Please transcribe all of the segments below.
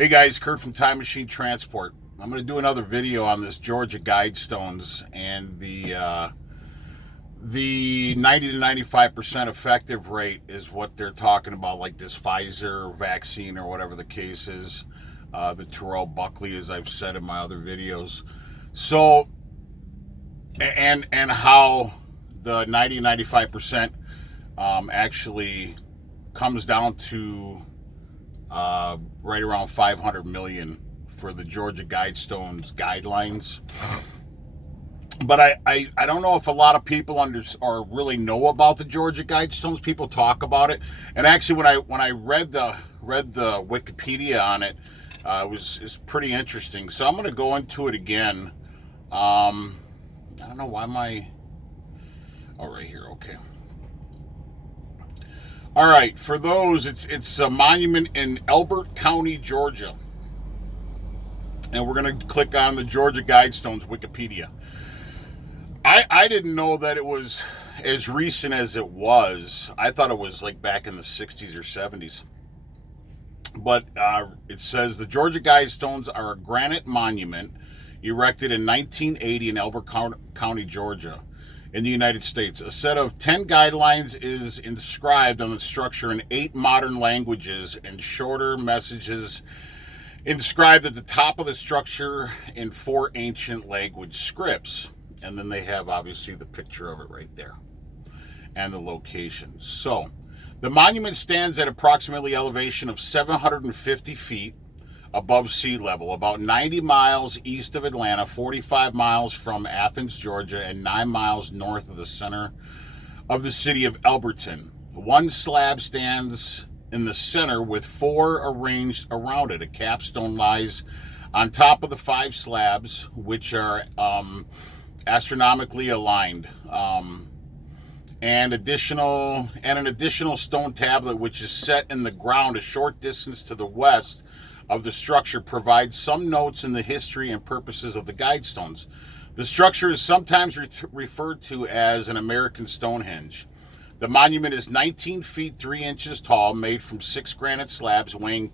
Hey guys, Kurt from Time Machine Transport. I'm going to do another video on this Georgia Guidestones and the 90 to 95% effective rate is what they're talking about, like this Pfizer vaccine or whatever the case is, the Terrell Buckley, as I've said in my other videos. So, and how the 90 to 95% actually comes down to right around 500 million for the Georgia Guidestones guidelines. But I don't know if a lot of people or really know about the Georgia Guidestones. People talk about it, and actually when I read the Wikipedia on it, it's pretty interesting. So I'm going to go into it again. I don't know why right here. Okay. All right, for those, it's a monument in Elbert County, Georgia. And we're going to click on the Georgia Guidestones Wikipedia. I didn't know that it was as recent as it was. I thought it was like back in the 60s or 70s. But it says the Georgia Guidestones are a granite monument erected in 1980 in Elbert County, Georgia, in the United States. A set of 10 guidelines is inscribed on the structure in 8 modern languages, and shorter messages inscribed at the top of the structure in 4 ancient language scripts. And then they have obviously the picture of it right there and the location. So the monument stands at approximately elevation of 750 feet above sea level, about 90 miles east of Atlanta, 45 miles from Athens, Georgia, and 9 miles north of the center of the city of Elberton. One slab stands in the center with 4 arranged around it. A capstone lies on top of the 5 slabs, which are astronomically aligned, and an additional stone tablet, which is set in the ground a short distance to the west of the structure, provides some notes in the history and purposes of the Guidestones. The structure is sometimes referred to as an American Stonehenge. The monument is 19 feet 3 inches tall, made from 6 granite slabs weighing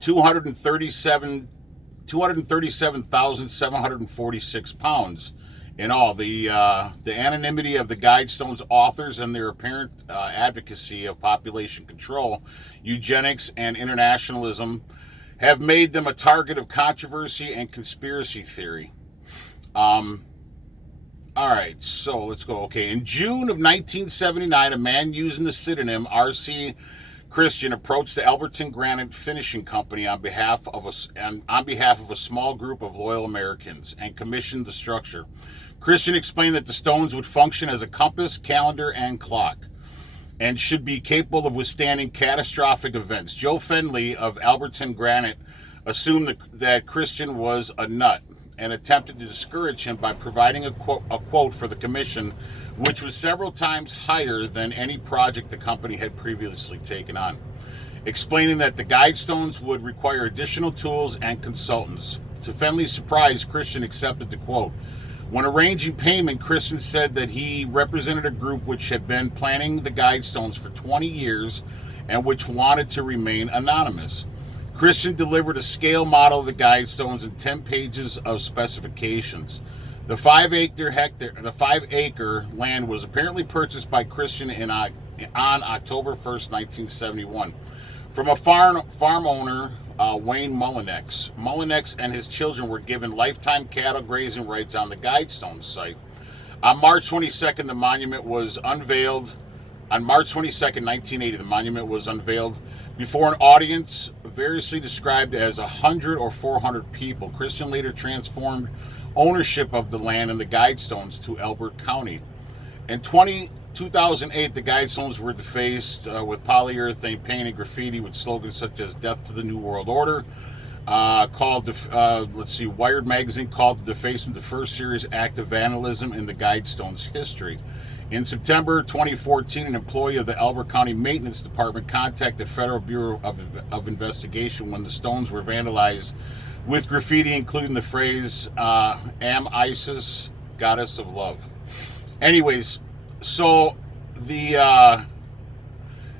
237,746 pounds in all. The anonymity of the Guidestones authors and their apparent advocacy of population control, eugenics, and internationalism have made them a target of controversy and conspiracy theory. All right, so let's go. Okay, in June of 1979, a man using the pseudonym R.C. Christian approached the Elberton Granite Finishing Company on behalf of a small group of loyal Americans and commissioned the structure. Christian explained that the stones would function as a compass, calendar, and clock, and should be capable of withstanding catastrophic events. Joe Fendley of Elberton Granite assumed that Christian was a nut and attempted to discourage him by providing a quote for the commission, which was several times higher than any project the company had previously taken on, explaining that the Guidestones would require additional tools and consultants. To Fendley's surprise, Christian accepted the quote. When arranging payment, Christian said that he represented a group which had been planning the Guidestones for 20 years and which wanted to remain anonymous. Christian delivered a scale model of the Guidestones and 10 pages of specifications. The 5-acre land was apparently purchased by Christian on October 1st, 1971, from a farm owner, Wayne Mullinex. Mullinex and his children were given lifetime cattle grazing rights on the Guidestones site. On March 22nd, the monument was unveiled. On March 22nd, 1980, the monument was unveiled before an audience variously described as 100 or 400 people. Christian later transformed ownership of the land and the Guidestones to Elbert County. In 2008, the Guidestones were defaced with polyurethane paint and graffiti with slogans such as "Death to the New World Order." Wired magazine called the defacement the first serious act of vandalism in the Guidestones history. In September 2014, an employee of the Elbert County Maintenance Department contacted Federal Bureau of Investigation when the stones were vandalized with graffiti including the phrase, "Am Isis, Goddess of Love." Anyways, so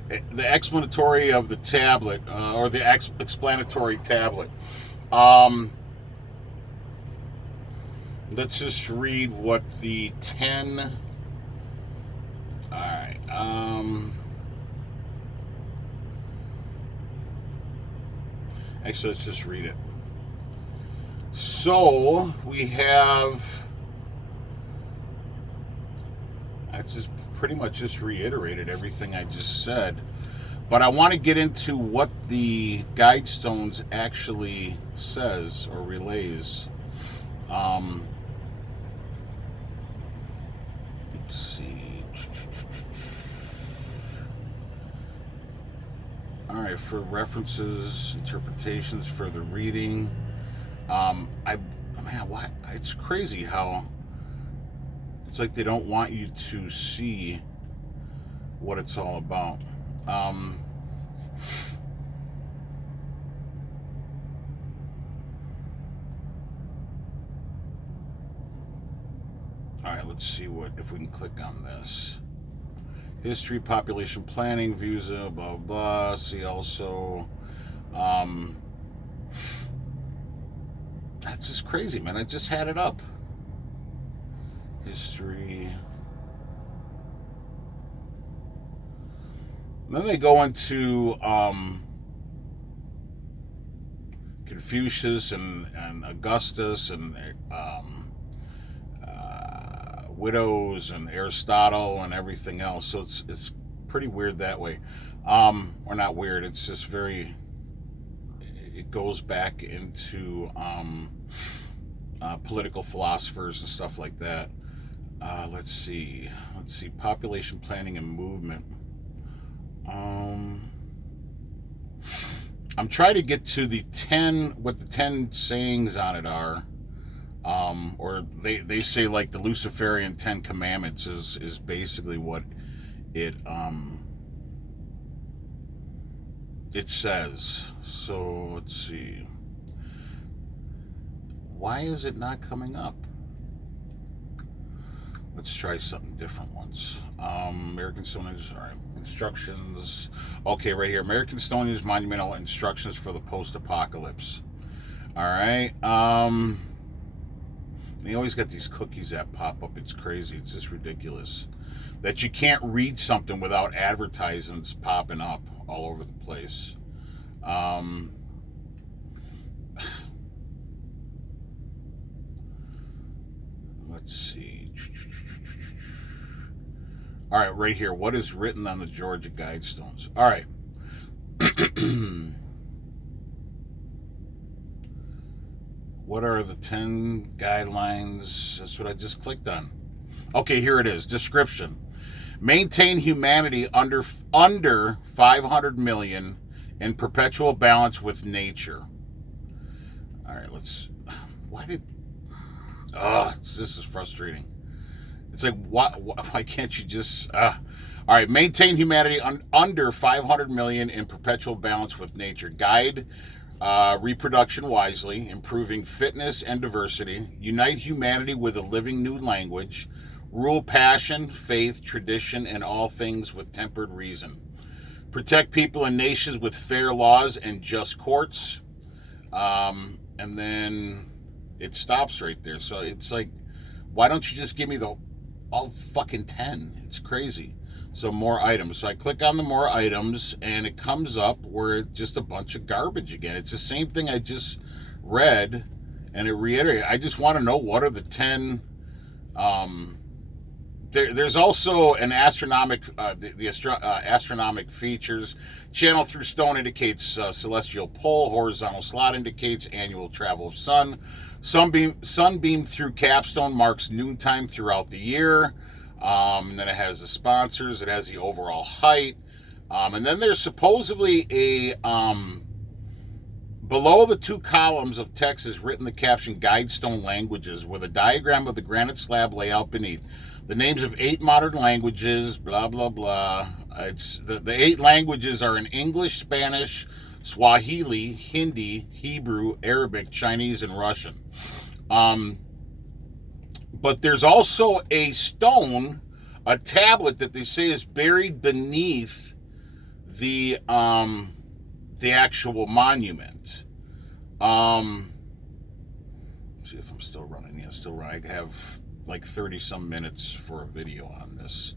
the explanatory of the tablet, or the explanatory tablet. Um, let's just read what the 10. All right. Actually, let's just read it. So we have. I just pretty much just reiterated everything I just said, but I want to get into what the Guidestones actually says or relays. Let's see. All right, for references, interpretations, further reading. What? It's crazy how it's like they don't want you to see what it's all about. All right, let's see if we can click on this. History, population planning, views, blah, blah. See also, that's just crazy, man. I just had it up. History. And then they go into Confucius and Augustus and widows and Aristotle and everything else. So it's pretty weird that way. Or not weird. It's just very. It goes back into political philosophers and stuff like that. Let's see. Population planning and movement. I'm trying to get to the 10, what the 10 sayings on it are. Or they say like the Luciferian 10 Commandments is basically what it says. So let's see. Why is it not coming up? Let's try something different once. American Stonehenge, all right, instructions. Okay, right here. American Stonehenge monumental instructions for the post-apocalypse. All right. They always got these cookies that pop up. It's crazy. It's just ridiculous that you can't read something without advertisements popping up all over the place. Let's see. All right, right here. What is written on the Georgia Guidestones? All right. What are the 10 guidelines? That's what I just clicked on. Okay, here it is. Description. Maintain humanity under 500 million in perpetual balance with nature. All right, this is frustrating. It's like, why can't you just... All right, maintain humanity under 500 million in perpetual balance with nature. Guide reproduction wisely, improving fitness and diversity. Unite humanity with a living new language. Rule passion, faith, tradition, and all things with tempered reason. Protect people and nations with fair laws and just courts. And then it stops right there. So it's like, why don't you just give me all fucking 10? It's crazy. So more items. So I click on the more items, and it comes up where it's just a bunch of garbage again. It's the same thing I just read, and it reiterated. I just want to know what are the 10. There's also an astronomic, astronomic features. Channel through stone indicates celestial pole. Horizontal slot indicates annual travel of sun. Sunbeam through capstone marks noontime throughout the year. And then it has the sponsors. It has the overall height. And then there's supposedly a... below the two columns of text is written the caption Guidestone languages with a diagram of the granite slab layout beneath. The names of 8 modern languages, blah, blah, blah. It's the 8 languages are in English, Spanish, Swahili, Hindi, Hebrew, Arabic, Chinese, and Russian. But there's also a stone, a tablet that they say is buried beneath the actual monument. Let's see if I'm still running. Yeah, still running. I have like 30 some minutes for a video on this.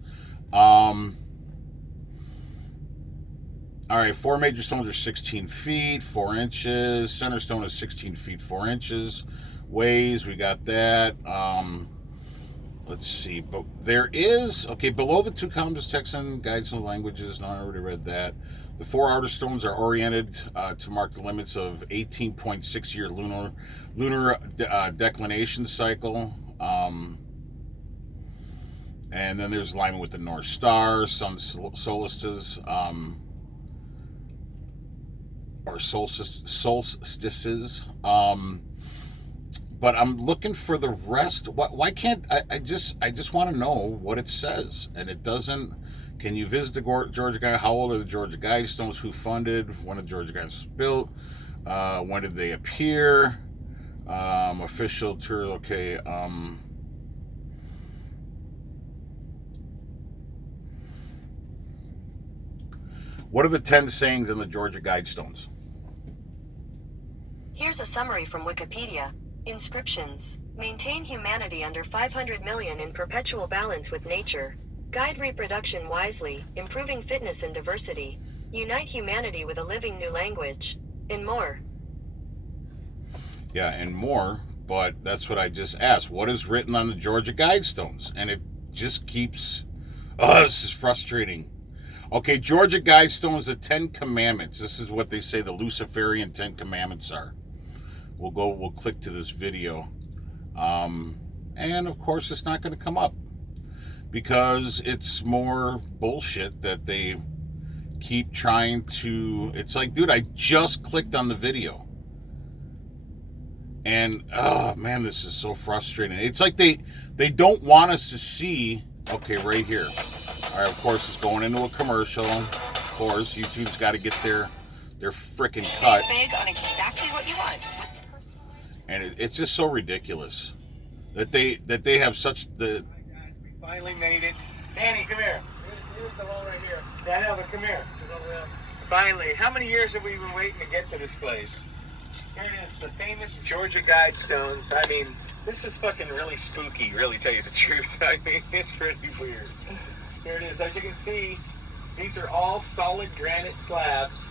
All right, 4 major stones are 16 feet, 4 inches. Center stone is 16 feet, 4 inches. Weighs, we got that. Let's see, but there is, okay, below the 2 columns is text and Guidestones languages. No, I already read that. The 4 outer stones are oriented to mark the limits of 18.6 year lunar declination cycle. And then there's alignment with the North Star, sun solstices, or solstices. But I'm looking for the rest. Why can't I just want to know what it says, and it doesn't. Can you visit the Georgia Guide? How old are the Georgia Guidestones? Who funded? When did Georgia Guidestones built? When did they appear? Official tour. Okay. What are the 10 sayings in the Georgia Guidestones? Here's a summary from Wikipedia. Inscriptions. Maintain humanity under 500 million in perpetual balance with nature. Guide reproduction wisely, improving fitness and diversity. Unite humanity with a living new language. And more. Yeah, and more, but that's what I just asked. What is written on the Georgia Guidestones? And it just keeps... Oh, this is frustrating. Okay, Georgia Guidestones, the 10 Commandments. This is what they say the Luciferian 10 Commandments are. We'll click to this video. And of course it's not going to come up because it's more bullshit that they keep trying to... It's like, dude, I just clicked on the video. And, oh man, this is so frustrating. It's like they don't want us to see... Okay, right here. All right, of course, it's going into a commercial. Of course, YouTube's got to get their frickin' cut. Big on exactly what you want. And it's just so ridiculous that they have such the... We finally made it. Danny, come here. Here's the one right here. Daniel, but come here. Finally, how many years have we been waiting to get to this place? Here it is, the famous Georgia Guidestones. I mean, this is fucking really spooky, really, tell you the truth. I mean, it's pretty weird. Here it is. As you can see, these are all solid granite slabs,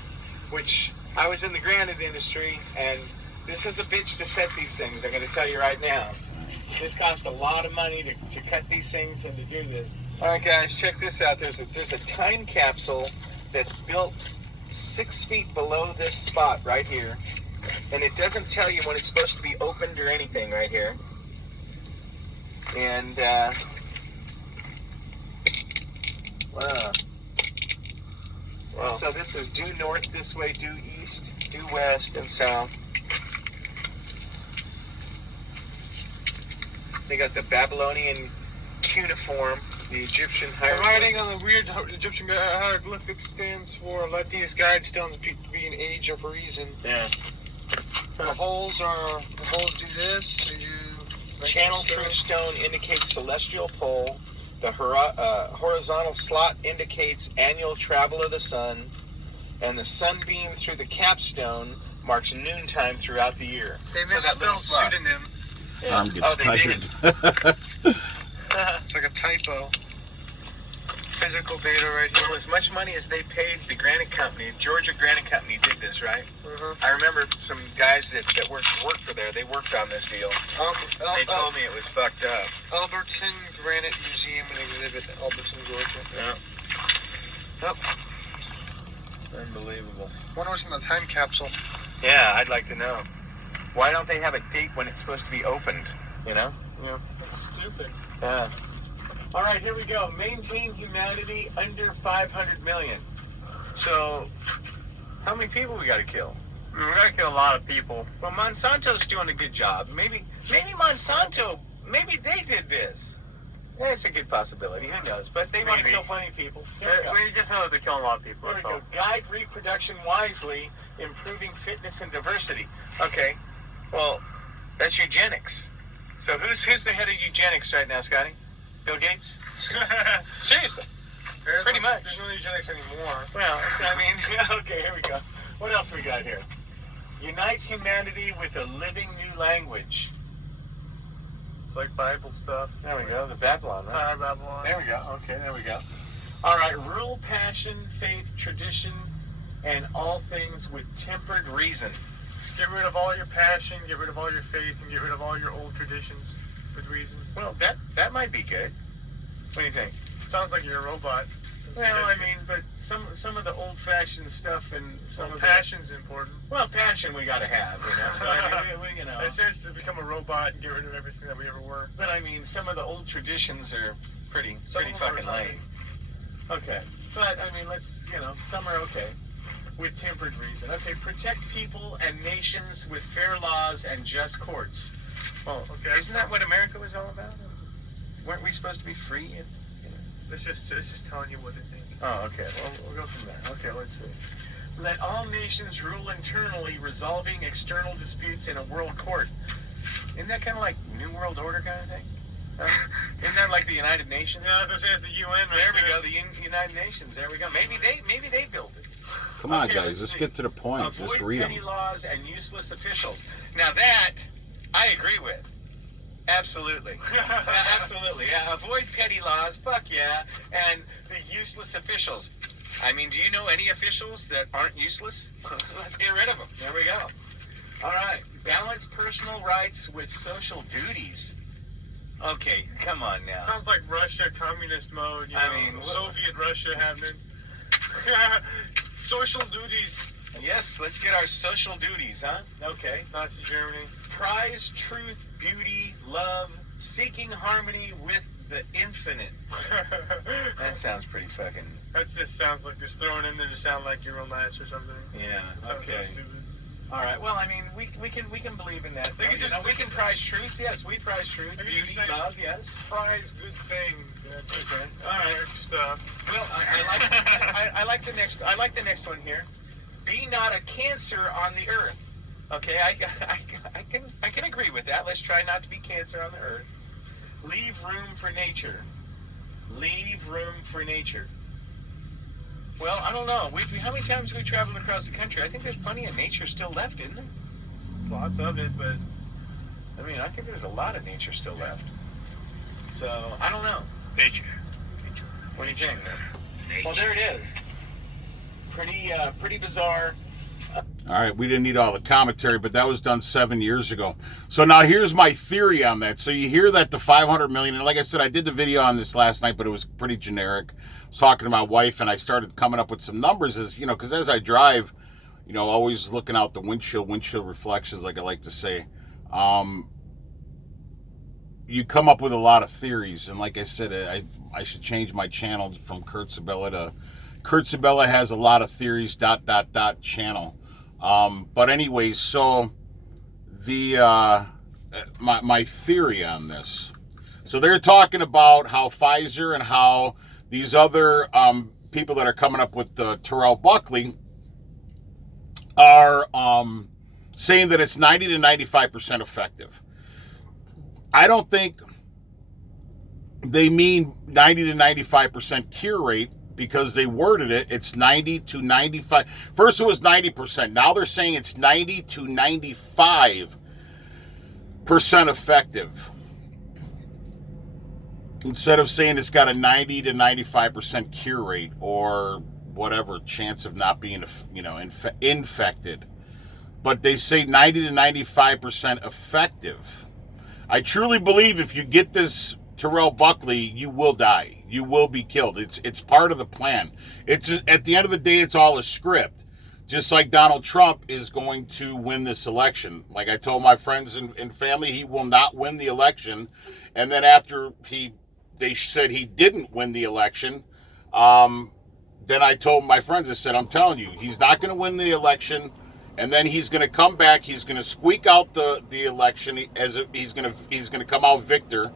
which I was in the granite industry, and this is a bitch to set these things, I'm going to tell you right now. This cost a lot of money to cut these things and to do this. All right, guys, check this out. There's a time capsule that's built 6 feet below this spot right here, and it doesn't tell you when it's supposed to be opened or anything right here. And, wow. So this is due north this way, due east, due west, and south. They got the Babylonian cuneiform, the Egyptian hieroglyph. The writing on the weird Egyptian hieroglyphic stands for "Let these Guidestones be an age of reason." Yeah. The holes do this. They do. Channel-proof stone indicates celestial pole. The horizontal slot indicates annual travel of the sun, and the sunbeam through the capstone marks noontime throughout the year. They misspelled pseudonym. Yeah. Arm gets tired. It's like a typo. Physical data right here. Well, as much money as they paid the granite company, Georgia Granite Company did this, right? I remember some guys that worked for there. They worked on this deal. They told me it was fucked up. Alberton Granite Museum and Exhibit, Alberton, Georgia. Yeah. Yep. Unbelievable. Wonder what's in the time capsule. Yeah, I'd like to know. Why don't they have a date when it's supposed to be opened? You know? Yeah. That's stupid. Yeah. All right, here we go. Maintain humanity under 500 million. So, how many people we got to kill? We gotta kill a lot of people. Well, Monsanto's doing a good job. Maybe Monsanto, maybe they did this. Yeah, it's a good possibility. Who knows? But they want to kill plenty of people. Here we go. We just know that they're killing a lot of people. Here we That's all. go. Guide reproduction wisely, improving fitness and diversity. Okay, well, that's eugenics. So who's the head of eugenics right now, Scotty? Bill Gates? Seriously. Pretty much. There's no eugenics anymore. Well, I mean, okay, here we go. What else we got here? Unites humanity with a living new language. It's like Bible stuff. There we go, the Babylon, right? Babylon. There we go, okay, there we go. All right, rule passion, faith, tradition, and all things with tempered reason. Get rid of all your passion, get rid of all your faith, and get rid of all your old traditions with reason. Well, that might be good. What do you think? Sounds like you're a robot. Well, I mean, but some of the old-fashioned stuff and some of passion's important. Well, passion we gotta have, you know. So I mean, we you know. It says to become a robot and get rid of everything that we ever were. But I mean, some of the old traditions are pretty fucking lame. Okay, but I mean, some are okay. With tempered reason. Okay, protect people and nations with fair laws and just courts. Well, okay. Isn't that what America was all about? Weren't we supposed to be free? And, It's just telling you what to think. Oh, okay. Well, we'll go from there. Okay, let's see. Let all nations rule internally, resolving external disputes in a world court. Isn't that kind of like New World Order kind of thing? Isn't that like the United Nations? Yeah, as I say, it's the UN. There we go. The United Nations. There we go. Maybe they built it. Come on, Okay, guys. Let's get to the point. Avoid Just read petty them. laws and useless officials. Now that I agree with. Absolutely. Yeah, absolutely. Yeah. Avoid petty laws. Fuck yeah. And the useless officials. I mean, do you know any officials that aren't useless? Let's get rid of them. There we go. All right. Balance personal rights with social duties. Okay, come on now. Sounds like Russia communist mode. I mean, Soviet Russia happening. Social duties. Yes, let's get our social duties, huh? Okay. Nazi Germany. Prize truth, beauty, love, seeking harmony with the infinite. That sounds pretty fucking... That just sounds like it's thrown in there to sound like you're real nice or something. Yeah, Sounds okay. so stupid. All right, well, I mean, we can believe in that. They can just- we can prize truth, yes, we prize truth, They can beauty, just say- love, yes. Prize good things. Okay. All right, stuff. Well, I like the next one here. Be not a cancer on the earth. Okay, I can agree with that. Let's try not to be cancer on the earth. Leave room for nature. Leave room for nature. Well, I don't know. How many times have we traveled across the country? I think there's plenty of nature still left, isn't there? Lots of it, but I mean, I think there's a lot of nature still left. So, I don't know. nature. What do you think? Well, there it is. Pretty bizarre. All right, we didn't need all the commentary, but that was done 7 years ago. So now here's my theory on that. So you hear that the 500 million, and like I said, I did the video on this last night, but it was pretty generic. I was talking to my wife, and I started coming up with some numbers, because as I drive, always looking out the windshield reflections, like I like to say. You come up with a lot of theories, and like I said, I should change my channel from Kurt Sabella to Kurt Sabella has a lot of theories, ... channel. But anyways, so the my theory on this. So they're talking about how Pfizer and how these other people that are coming up with the Terrell Buckley are saying that it's 90 to 95% effective. I don't think they mean 90 to 95% cure rate, because they worded it, it's 90 to 95. First it was 90%. Now they're saying it's 90 to 95% effective. Instead of saying it's got a 90 to 95% cure rate or whatever chance of not being, infected. But they say 90 to 95% effective. I truly believe if you get this Terrell Buckley, you will die. You will be killed. It's part of the plan. It's at the end of the day, it's all a script. Just like Donald Trump is going to win this election. Like I told my friends and family, he will not win the election. And then after they said he didn't win the election, then I told my friends, I said, I'm telling you, he's not going to win the election. And then he's going to come back. He's going to squeak out the election he's going to come out victor.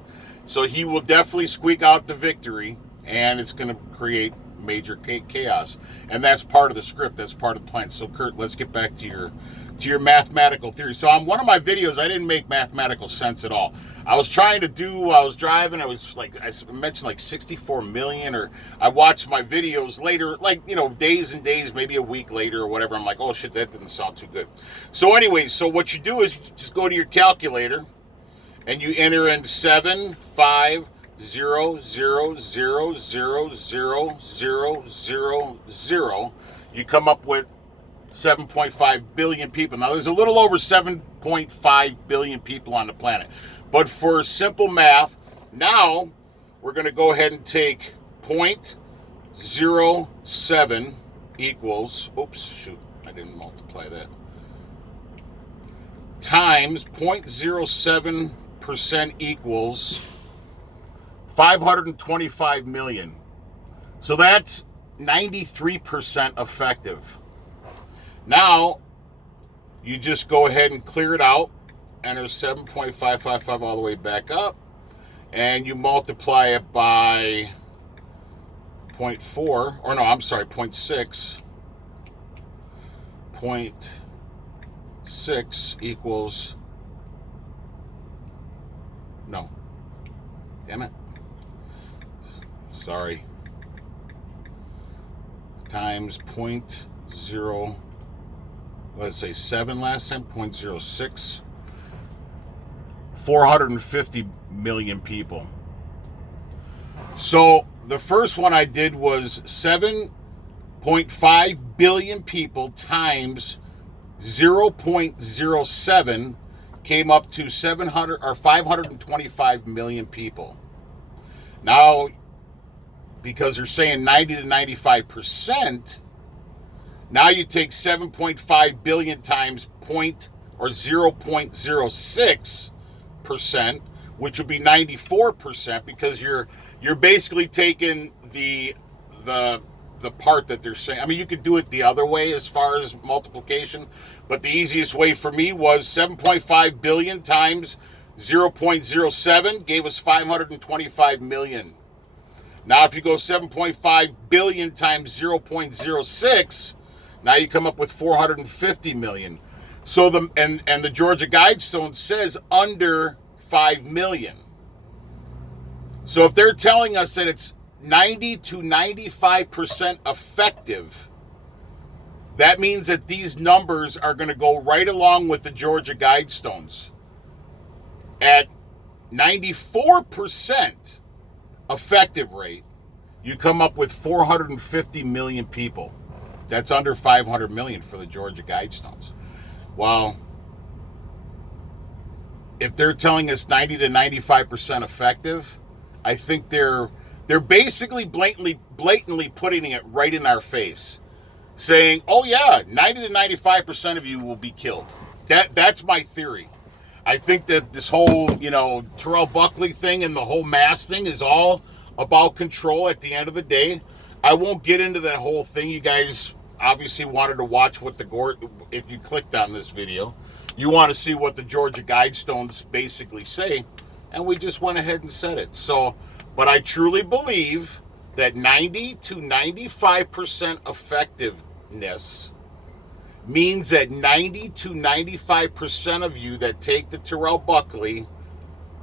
So he will definitely squeak out the victory, and it's going to create major chaos. And that's part of the script. That's part of the plan. So, Kurt, let's get back to your to your mathematical theory. So on one of my videos, I didn't make mathematical sense at all. I was driving, I was like, I mentioned like 64 million, or I watched my videos later, like, you know, days and days, maybe a week later or whatever. I'm like, oh shit, that didn't sound too good. So anyways, so what you do is you just go to your calculator and you enter in 750000000. You come up with 7.5 billion people. Now, there's a little over 7.5 billion people on the planet. But for simple math, now we're going to go ahead and take 0.07 equals, oops, shoot, I didn't multiply that, times 0.07% equals 525 million. So that's 93% effective. Now, you just go ahead and clear it out, enter 7.555 all the way back up, and you multiply it by 0.4, or no, I'm sorry, 0.6. 0.6 equals, no, damn it, sorry, times 0.0, let's say 7 last time, 0.06, 450 million people. So the first one I did was 7.5 billion people times 0.07 came up to 525 million people. Now, because they're saying 90 to 95%, now you take 7.5 billion times 0.06%, which would be 94%, because you're basically taking the part that they're saying. I mean, you could do it the other way as far as multiplication, but the easiest way for me was 7.5 billion times 0.07 gave us 525 million. Now, if you go 7.5 billion times 0.06, now you come up with 450 million. So the Georgia Guidestone says under 5 million. So if they're telling us that it's 90 to 95% effective, that means that these numbers are going to go right along with the Georgia Guidestones. At 94% effective rate, you come up with 450 million people. That's under 500 million for the Georgia Guidestones. Well, if they're telling us 90 to 95% effective, I think they're basically blatantly putting it right in our face, saying, oh yeah, 90 to 95% of you will be killed. That's my theory. I think that this whole, Terrell Buckley thing and the whole mask thing is all about control at the end of the day. I won't get into that whole thing. You guys obviously wanted to watch what if you clicked on this video, you want to see what the Georgia Guidestones basically say, and we just went ahead and said it. So, but I truly believe that 90 to 95% effectiveness means that 90 to 95% of you that take the Terrell Buckley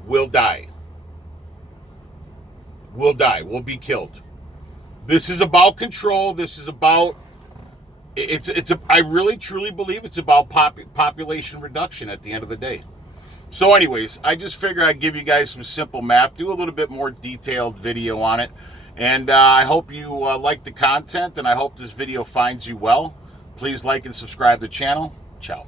will die. Will die, will be killed. This is about control. This is about, I really truly believe it's about population reduction at the end of the day. So anyways, I just figured I'd give you guys some simple math, do a little bit more detailed video on it. And I hope you like the content, and I hope this video finds you well. Please like and subscribe to the channel. Ciao.